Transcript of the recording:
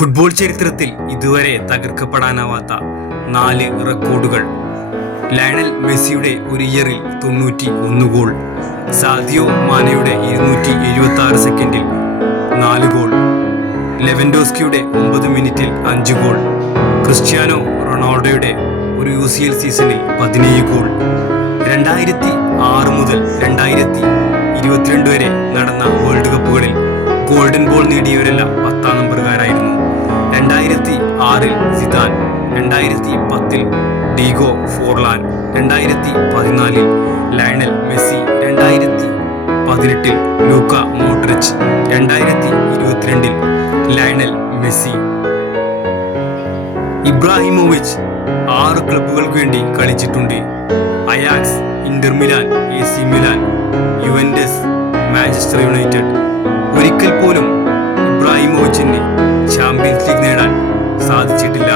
Football ചരിത്രത്തിൽ ഇതുവരെ തകർക്കപ്പെടാനാവാത്ത 4 റെക്കോർഡുകൾ. ലയണൽ മെസ്സിയുടെ ഒരു ഇയറിൽ 91 ഗോൾ, സാദിയോ മാനയുടെ 276 സെക്കൻഡിൽ 4 ഗോൾ, ലെവൻഡോസ്കിയുടെ 9 മിനിറ്റിൽ 5 ഗോൾ, ക്രിസ്ത്യാനോ റൊണാൾഡോയുടെ ഒരു UCL സീസണിൽ 17 ഗോൾ. 2006 മുതൽ 2022 വരെ നടന്ന വേൾഡ് കപ്പുകളിൽ ഗോൾഡൻ ബോൾ നേടിയവരെല്ലാം 10ാം നമ്പറുകാരായിരുന്നു. 2006 Zidane, 2010 Diego Forlan, 2014 Lionel Messi, 2018 Luka Modric, 2022 Lionel Messi. Ibrahimovic 6 ക്ലബ്ബുകൾക്ക് വേണ്ടി കളിച്ചിട്ടുണ്ട്. Ajax, Inter Milan, AC Milan, Juventus, Manchester United. ഒരിക്കൽ പോലും ഇബ്രാഹിമോവിച്ചിന് ചാമ്പ്യൻസ് ലീഗ് നേടാൻ സാധിച്ചിട്ടില്ല.